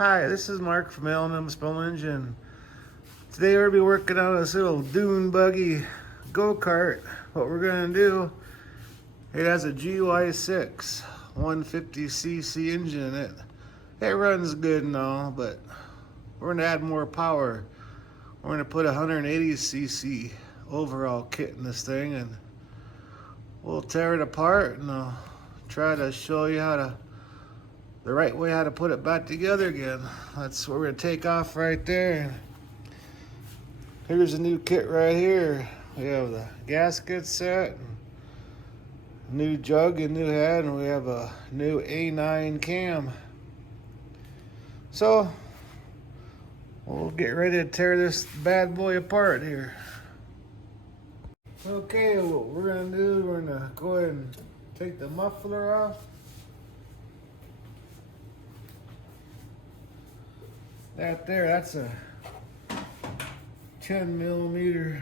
Hi, this is Mark from L&M Spell Engine. Today we're going to be working on this little dune buggy go-kart. What we're going to do, it has a GY6 150cc engine in it. It runs good and all, but we're going to add more power. We're going to put a 180cc overall kit in this thing, and we'll tear it apart, and I'll try to show you the right way how to put it back together again. That's what we're gonna take off right there. Here's a new kit right here. We have the gasket set, new jug and new head, and we have a new A9 cam. So we'll get ready to tear this bad boy apart here. Okay, what we're gonna do, we're gonna go ahead and take the muffler off. That's a 10mm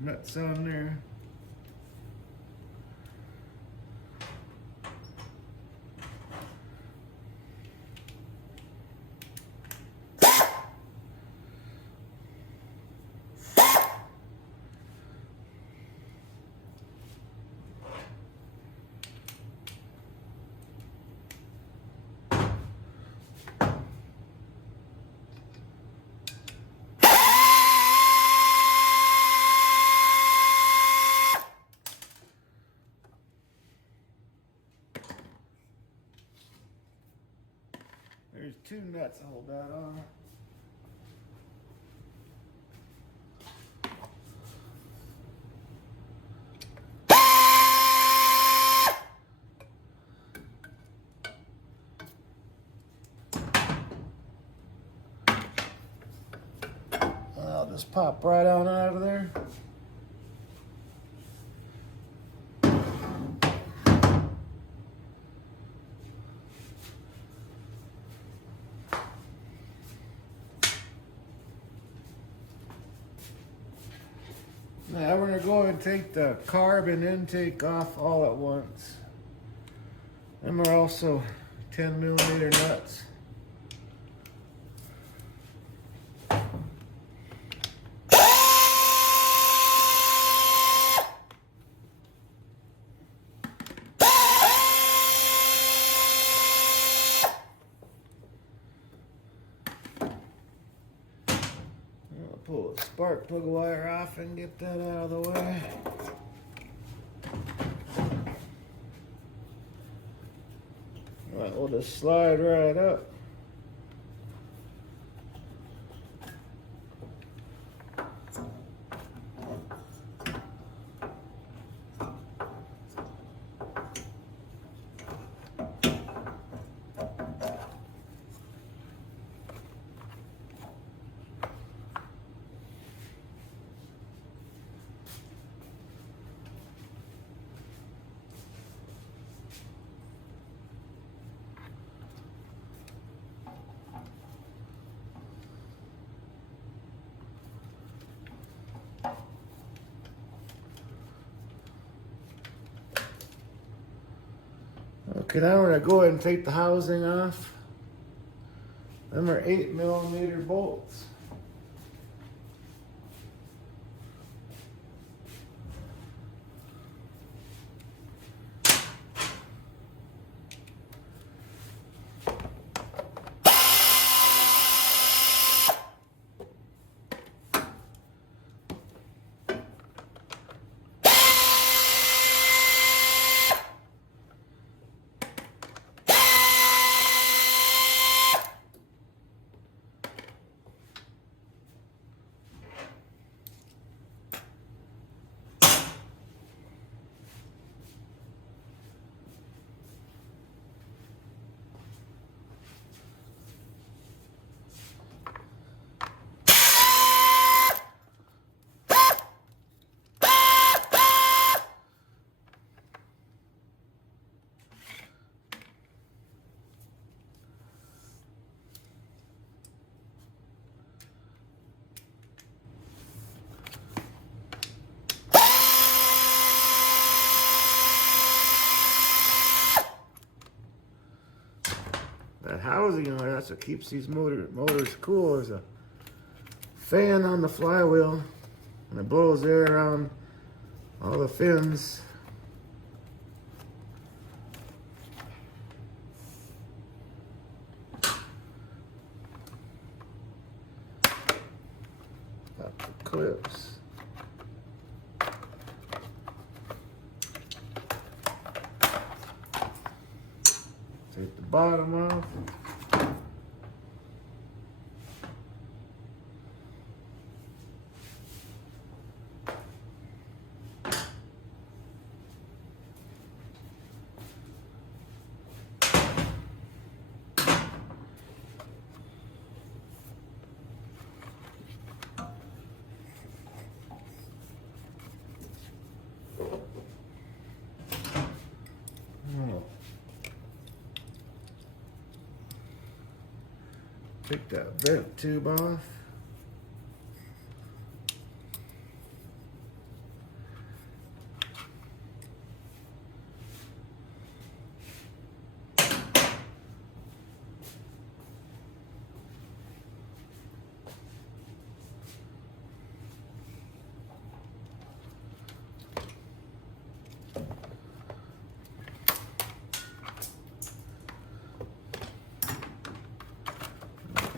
nuts on there. There's two nuts to hold that on. I'll just pop right on out of there. Now we're going to go and take the carbon intake off all at once. And we're also 10mm nuts. Pull the spark plug wire off and get that out of the way. All right, we'll just slide right up. Okay, now we're going to go ahead and take the housing off. Them are 8mm bolts. that housing in there, that's what keeps these motors cool. There's a fan on the flywheel, and it blows air around all the fins. Got the clips. Take the bottom off. Take that vent tube off.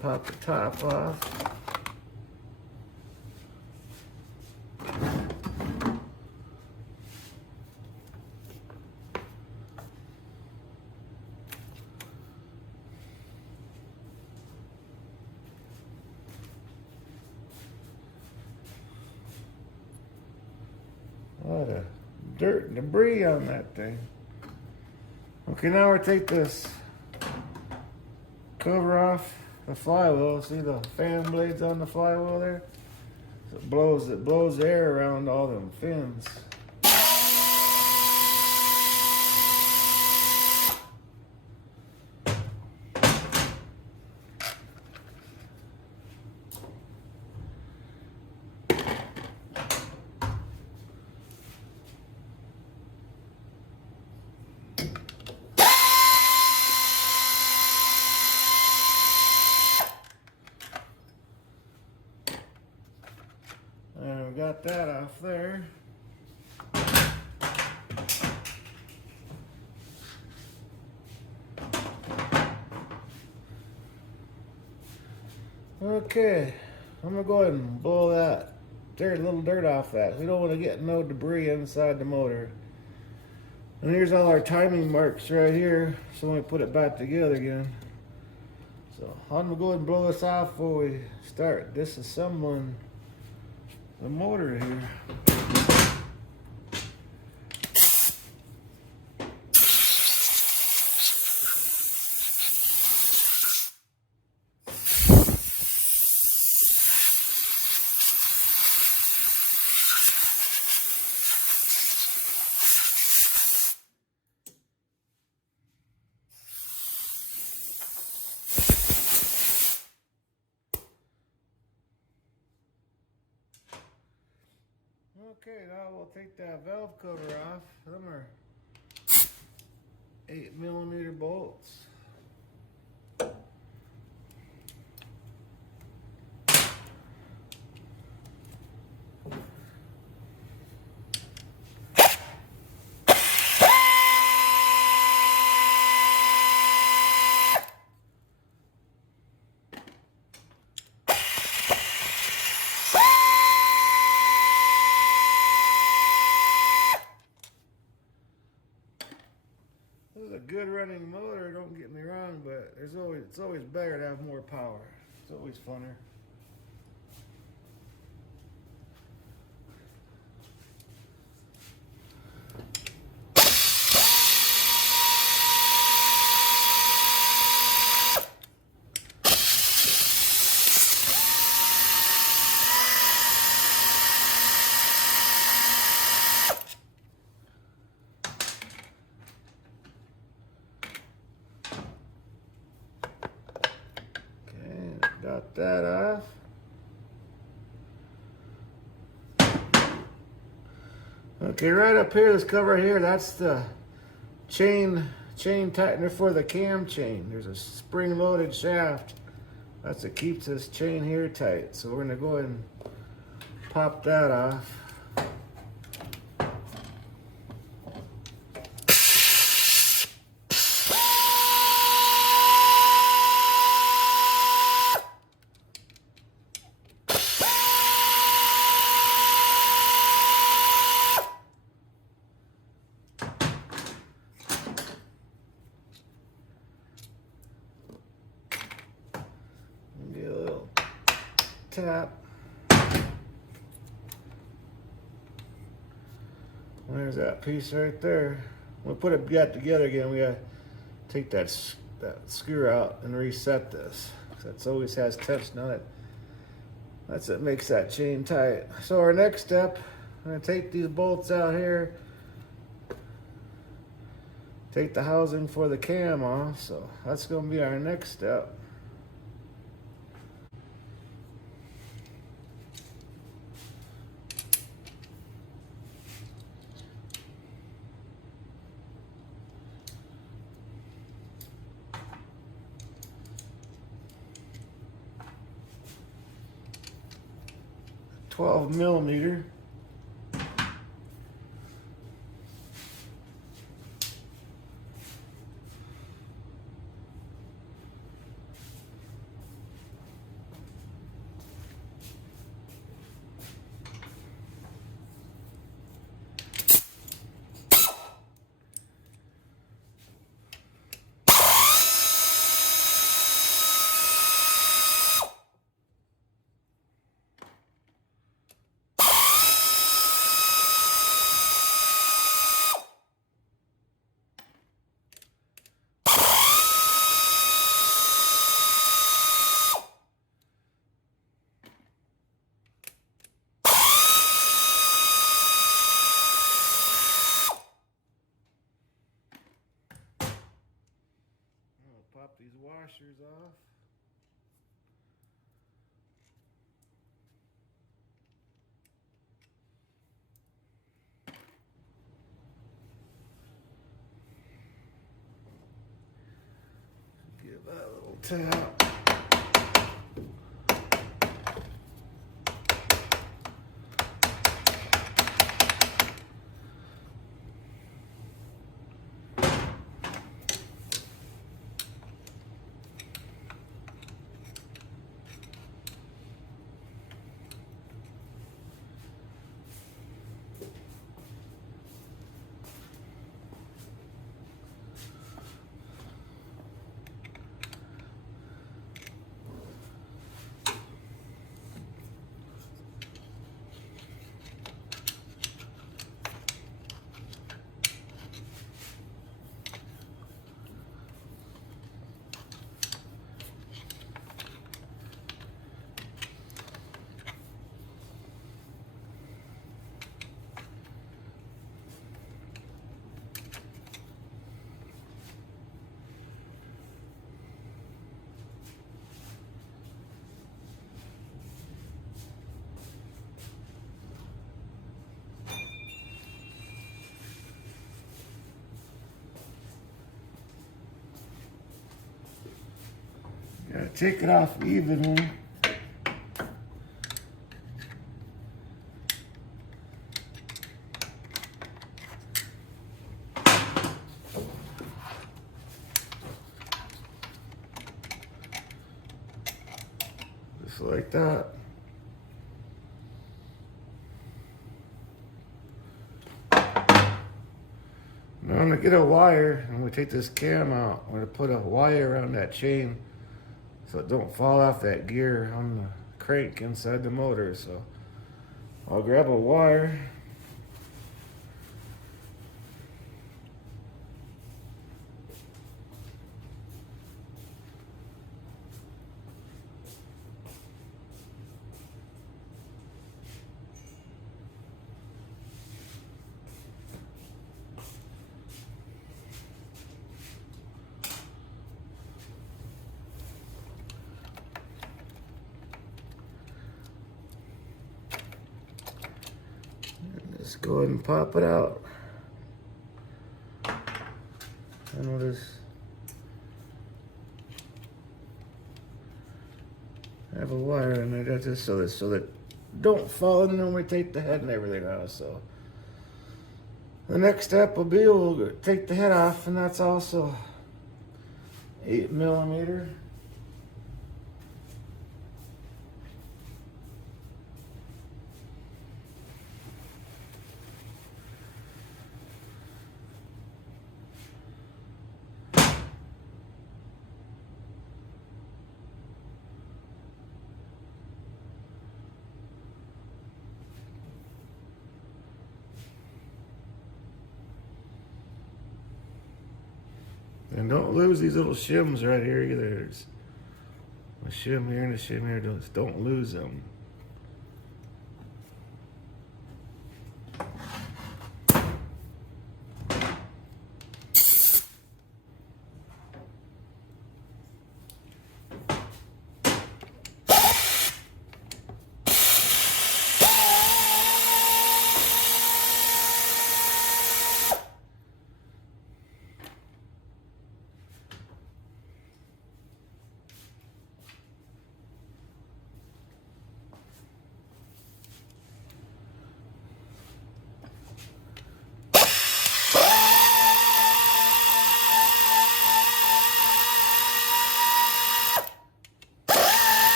Pop the top off. A lot of dirt and debris on that thing. Okay, now we'll take this cover off the flywheel. See the fan blades on the flywheel there? So it blows air around all them fins. And we got that off there. Okay, I'm gonna go ahead and blow that little dirt off that. We don't want to get no debris inside the motor. And here's all our timing marks right here. So when we put it back together again. So I'm gonna go ahead and blow this off before we start disassembling the motor here. Okay, now we'll take that valve cover off. Them are 8mm bolts. This is a good running motor, don't get me wrong, but it's always better to have more power. It's always funner. Got that off. Okay, right up here, this cover here, that's the chain chain tightener for the cam chain. There's a spring-loaded shaft. That's what keeps this chain here tight. So we're gonna go ahead and pop that off. Get a little tap. There's that piece right there. We'll put it back together again. We gotta take that screw out and reset this. That always has tension on it. That's what makes that chain tight. So our next step, I'm gonna take these bolts out here. Take the housing for the cam off. So that's gonna be our next step. $12mm. Pop these washers off. Give that a little tap. Gotta take it off evenly. Just like that. Now I'm gonna get a wire. I'm gonna take this cam out. I'm gonna put a wire around that chain so it don't fall off that gear on the crank inside the motor. So I'll grab a wire. Just go ahead and pop it out. And we'll is I have a wire in there just so that don't fall in when we take the head and everything out. So the next step will be we'll take the head off, and that's also 8mm. And don't lose these little shims right here either. There's a shim here and a shim here. Don't lose them.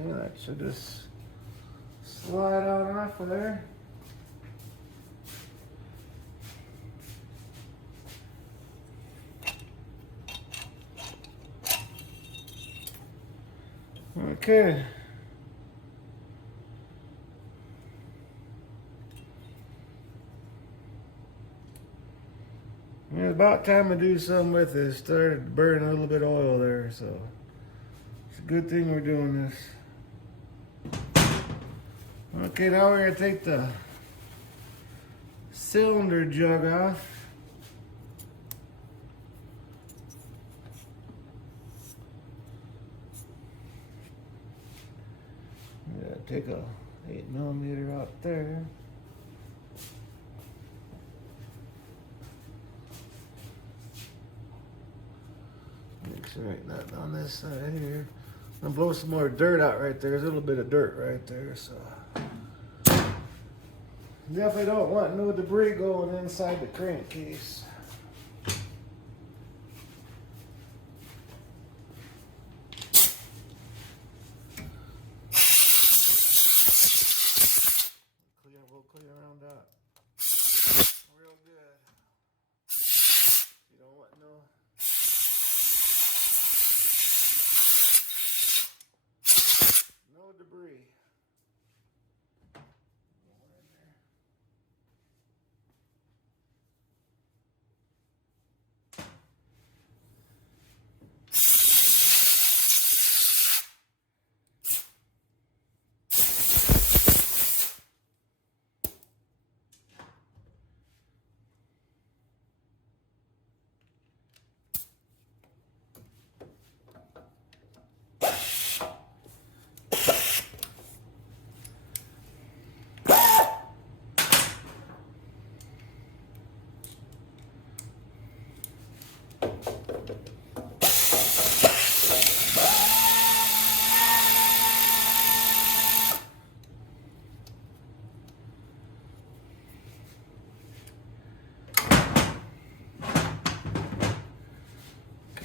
Okay, that should just slide on off of there. Okay. It's about time to do something with this. Started to burn a little bit of oil there, so it's a good thing we're doing this. Okay, now we're going to take the cylinder jug off. Take a 8mm out there. Make sure ain't nothing on this side here. I'm gonna blow some more dirt out right there. There's a little bit of dirt right there, so definitely don't want no debris going inside the crankcase. We'll clean around that real good. You don't want no debris.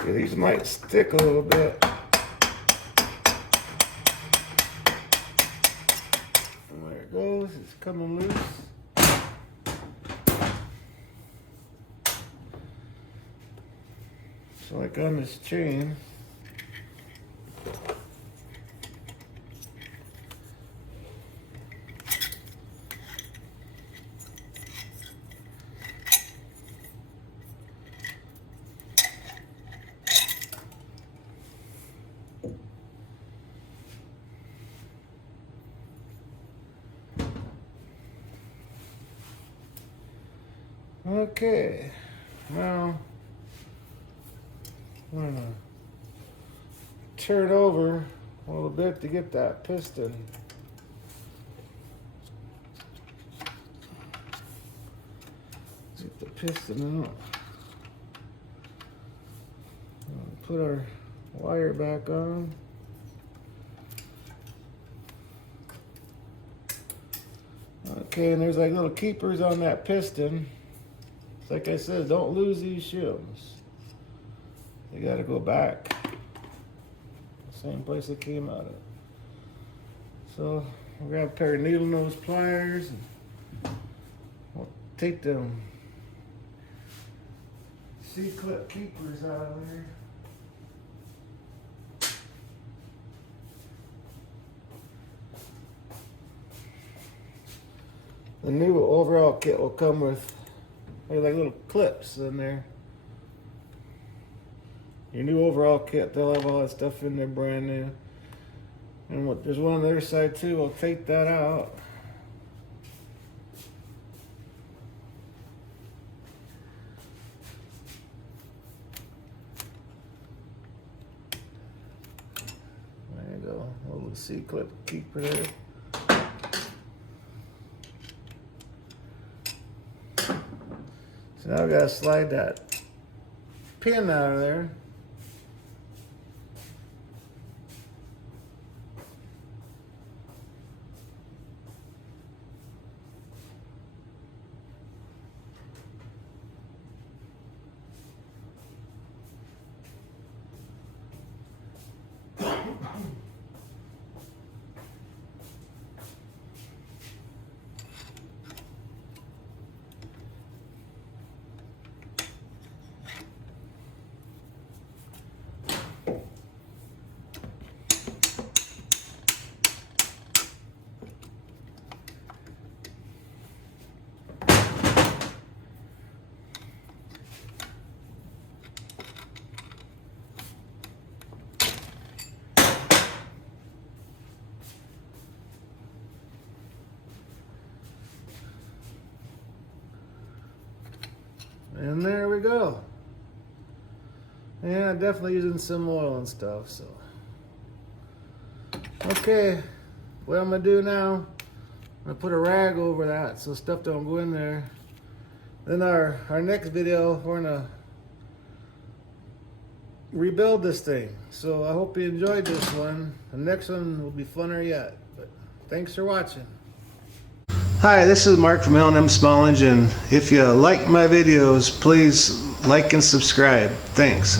Okay, these might stick a little bit. And there it goes, it's coming loose. So like on this chain, okay, now I'm gonna turn over a little bit to get that piston. Get the piston out. Put our wire back on. Okay, and there's like little keepers on that piston. Like I said, don't lose these shims. They gotta go back. Same place they came out of. So we'll grab a pair of needle nose pliers and we'll take them C-clip keepers out of there. The new overall kit will come with like little clips in there. Your new overall kit, they'll have all that stuff in there brand new. And there's one on the other side too. We'll take that out. There you go, a little C-clip keeper there. So now we gotta slide that pin out of there. And there we go. Yeah, definitely using some oil and stuff, so. Okay, what I'm gonna do now, I'm gonna put a rag over that so stuff don't go in there. Then our next video, we're gonna rebuild this thing. So I hope you enjoyed this one. The next one will be funner yet, but thanks for watching. Hi, this is Mark from L&M Small Engine. If you like my videos, please like and subscribe. Thanks.